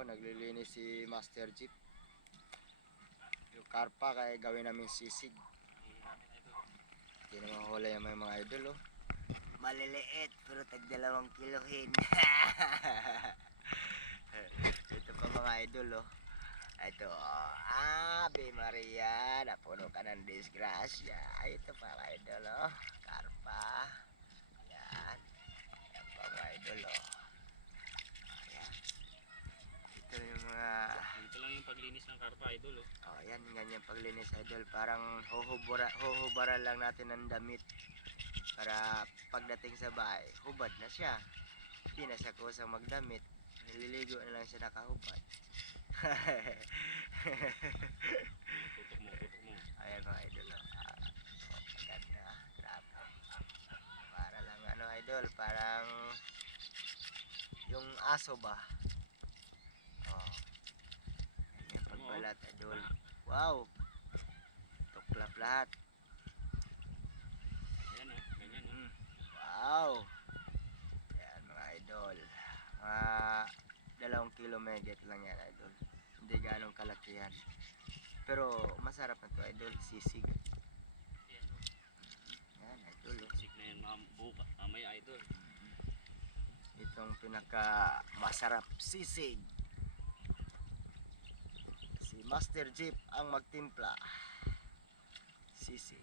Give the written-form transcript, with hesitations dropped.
Oh, naglilinis si Master Jeep. Yung karpa kaya gawin namin sisig. Hindi naman hula yung mga idol, oh. Maliliit pero tag 2 kilohin. Ito pa mga idol, oh. Ito, oh. Ave Maria, napuno ka ng disgrasya. Ito pa mga idol, oh. Karpa. Yan. Yan pa mga idol, oh. Ayan. Ito yung mga... Ito lang yung paglinis ng karpa, idol, oh. Oh, yan, ganyan paglinis, idol. Parang huhubara lang natin ng damit. Para pagdating sa bahay, hubad na siya. Hindi na siya kusang magdamit. Nililigo na lang siya nakahubad. Tutok mo. Ayan mga idol, oh. Maganda. Grabe. Para lang ano idol, parang yung aso ba? Oh. Ganyan pagbalat idol. Wow. Tuklap lahat. Ayan, oh. Ganyan, oh. Wow. Ayan mga idol. Mga 2 kilo megit lang yan idol. Hindi ganong kalaki yan. Pero masarap na to idol, sisig. Ayan, oh. Yan idol, oh. Sisig na yan, mamaya, idol. Itong pinaka masarap sisig. Si Master Jeep ang magtimpla. Sisig.